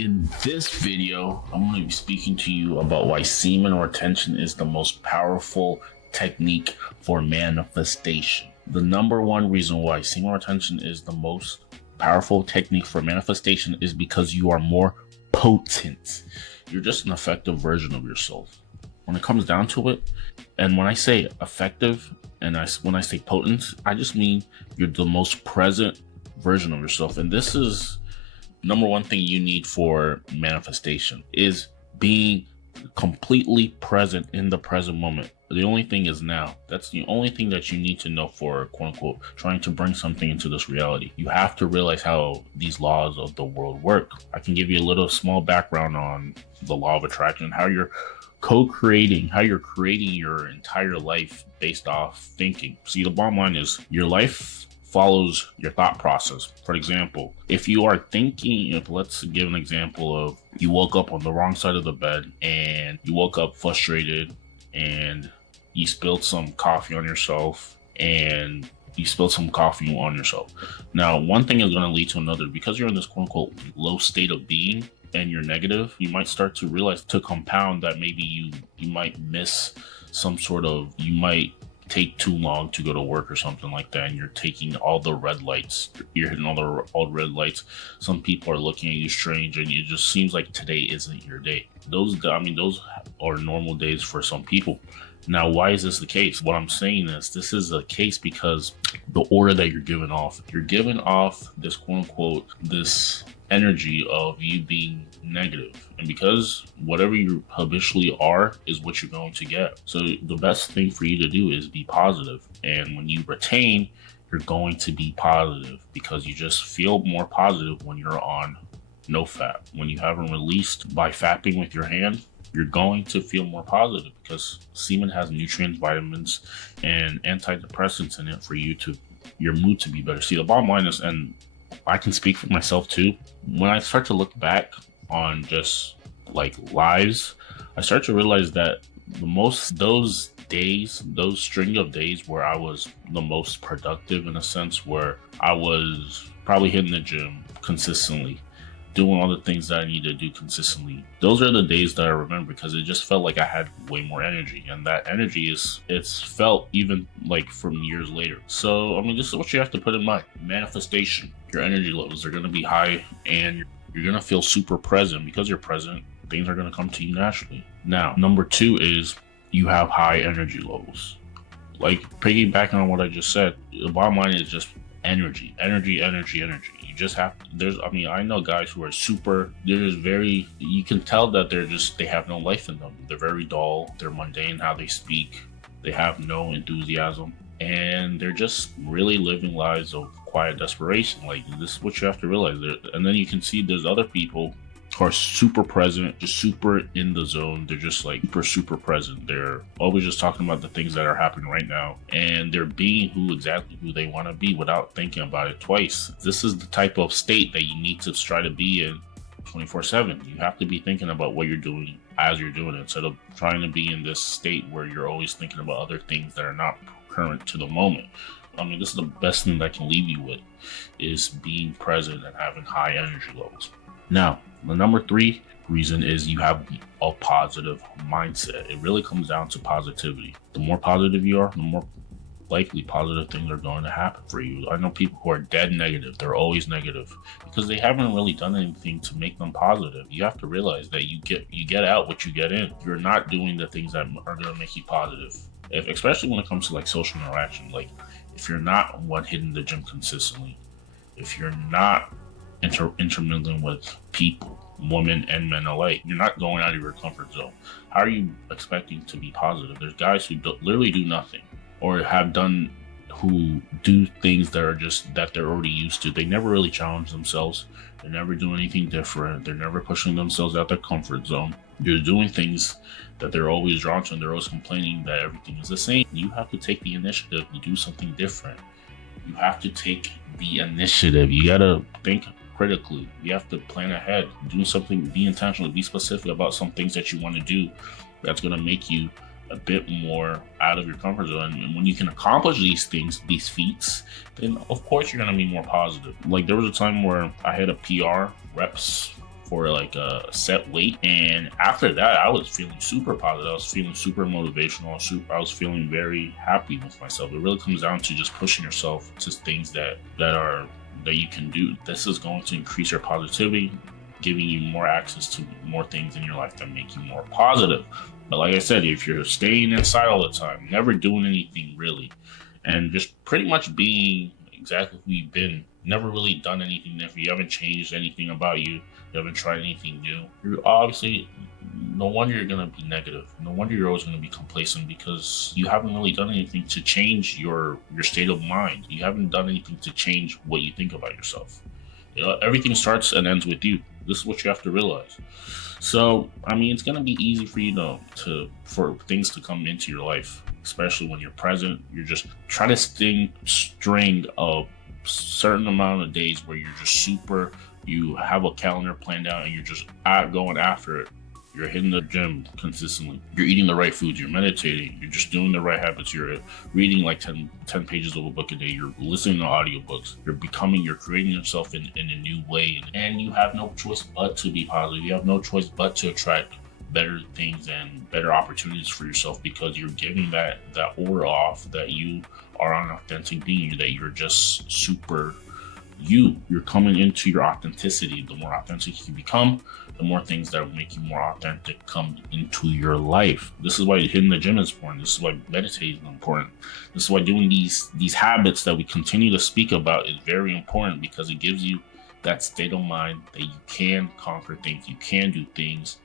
In this video, I'm going to be speaking to you about why semen retention is the most powerful technique for manifestation. The number one reason why semen retention is the most powerful technique for manifestation is because you are more potent. You're just an effective version of yourself. When it comes down to it, and when I say effective and when I say potent, I just mean you're the most present version of yourself. And this is number one thing you need for manifestation is being completely present in the present moment. The only thing is now. That's the only thing that you need to know for quote unquote trying to bring something into this reality. You have to realize how these laws of the world work. I can give you a little small background on the law of attraction, how you're co-creating, how you're creating your entire life based off thinking. See, the bottom line is your life follows your thought process. For example, if you are thinking, let's give an example of you woke up on the wrong side of the bed and you woke up frustrated and you spilled some coffee on yourself and you spilled some coffee on yourself. Now, one thing is going to lead to another. Because you're in this quote unquote low state of being and you're negative, you might start to realize, to compound, that maybe you might miss some sort of, you might take too long to go to work or something like that, and you're taking all the red lights, you're hitting all the red lights. Some people are looking at you strange, and it just seems like today isn't your day. Those are normal days for some people. Now, why is this the case? What I'm saying is this is the case because the aura that you're giving off this quote unquote this energy of you being negative, and because whatever you habitually are is what you're going to get. So the best thing for you to do is be positive, and when you retain, you're going to be positive because you just feel more positive when you're on no fap. When you haven't released by fapping with your hand, you're going to feel more positive because semen has nutrients, vitamins, and antidepressants in it for your mood to be better. See, the bottom line is, and I can speak for myself too, when I start to look back on just like lives, I start to realize that those string of days where I was the most productive, in a sense, where I was probably hitting the gym consistently, doing all the things that I need to do consistently. Those are the days that I remember because it just felt like I had way more energy, and that energy it's felt even like from years later. So, I mean, this is what you have to put in mind. Manifestation, your energy levels are going to be high, and you're going to feel super present. Because you're present, things are going to come to you naturally. Now, number two is you have high energy levels. Like, piggybacking on what I just said, the bottom line is just energy. You just have I know guys who are you can tell that they have no life in them. They're very dull, they're mundane how they speak, they have no enthusiasm, and they're just really living lives of quiet desperation. Like, this is what you have to realize. And then you can see there's other people who are super present, just super in the zone. They're just like super present. They're always just talking about the things that are happening right now, and they're being exactly who they want to be without thinking about it twice. This is the type of state that you need to try to be in 24/7. You have to be thinking about what you're doing as you're doing it, instead of trying to be in this state where you're always thinking about other things that are not current to the moment. I mean, this is the best thing that I can leave you with, is being present and having high energy levels. Now, the number three reason is you have a positive mindset. It really comes down to positivity. The more positive you are, the more likely positive things are going to happen for you. I know people who are dead negative. They're always negative because they haven't really done anything to make them positive. You have to realize that you get out what you get in. You're not doing the things that are going to make you positive. Especially when it comes to like social interaction. Like, if you're not hitting the gym consistently, if you're not intermingling with people, women and men alike, you're not going out of your comfort zone. How are you expecting to be positive? There's guys who literally do nothing, or who do things that they're already used to. They never really challenge themselves. They never do anything different. They're never pushing themselves out their comfort zone. They're doing things that they're always drawn to, and they're always complaining that everything is the same. You have to take the initiative to do something different. You have to take the initiative. You gotta think critically. You have to plan ahead, do something, be intentional, be specific about some things that you want to do that's going to make you a bit more out of your comfort zone. And when you can accomplish these things, these feats, then of course you're going to be more positive. Like, there was a time where I had a PR reps for like a set weight. And after that, I was feeling super positive. I was feeling super motivational. I was feeling very happy with myself. It really comes down to just pushing yourself to things that you can do. This is going to increase your positivity, giving you more access to more things in your life that make you more positive. But like I said, if you're staying inside all the time, never doing anything really, and just pretty much being exactly who you've been, never really done anything different, you haven't changed anything about you, you haven't tried anything new, you're obviously, no wonder you're going to be negative. No wonder you're always going to be complacent, because you haven't really done anything to change your state of mind. You haven't done anything to change what you think about yourself. You know, everything starts and ends with you. This is what you have to realize. So, I mean, it's going to be easy for you for things to come into your life, especially when you're present. You're just trying to string a certain amount of days where you're just you have a calendar planned out and you're just going after it. You're hitting the gym consistently. You're eating the right foods. You're meditating. You're just doing the right habits. You're reading like 10 pages of a book a day. You're listening to audiobooks. You're creating yourself in a new way. And you have no choice but to be positive. You have no choice but to attract better things and better opportunities for yourself, because you're giving that aura off that you are an authentic being, that you're just super you're coming into your authenticity. The more authentic you become, the more things that will make you more authentic come into your life. This is why hitting the gym is important. This is why meditating is important. This is why doing these habits that we continue to speak about is very important, because it gives you that state of mind that you can conquer things, you can do things,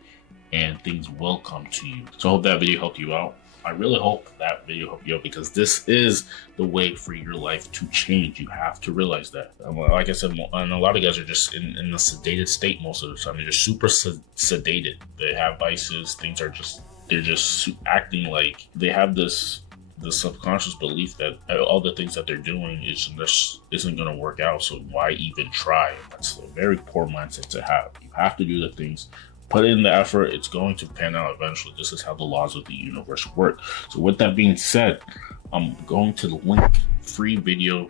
and things will come to you. So I hope that video helped you out. I really hope that video helped you out, because this is the way for your life to change. You have to realize that. Like I said, and a lot of guys are just in a sedated state most of the time. They're just super sedated. They have vices. They're just acting like they have the subconscious belief that all the things that they're doing isn't going to work out. So why even try? That's a very poor mindset to have. You have to do the things. Put in the effort, it's going to pan out eventually. This is how the laws of the universe work. So with that being said, I'm going to link free video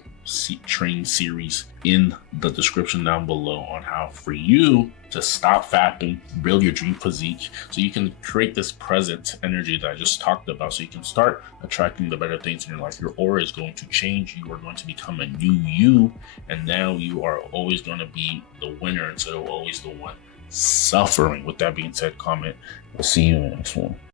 training series in the description down below on how for you to stop fapping, build your dream physique, so you can create this present energy that I just talked about, so you can start attracting the better things in your life. Your aura is going to change. You are going to become a new you, and now you are always going to be the winner instead of always the one suffering. With that being said, comment. We'll see you in the next one.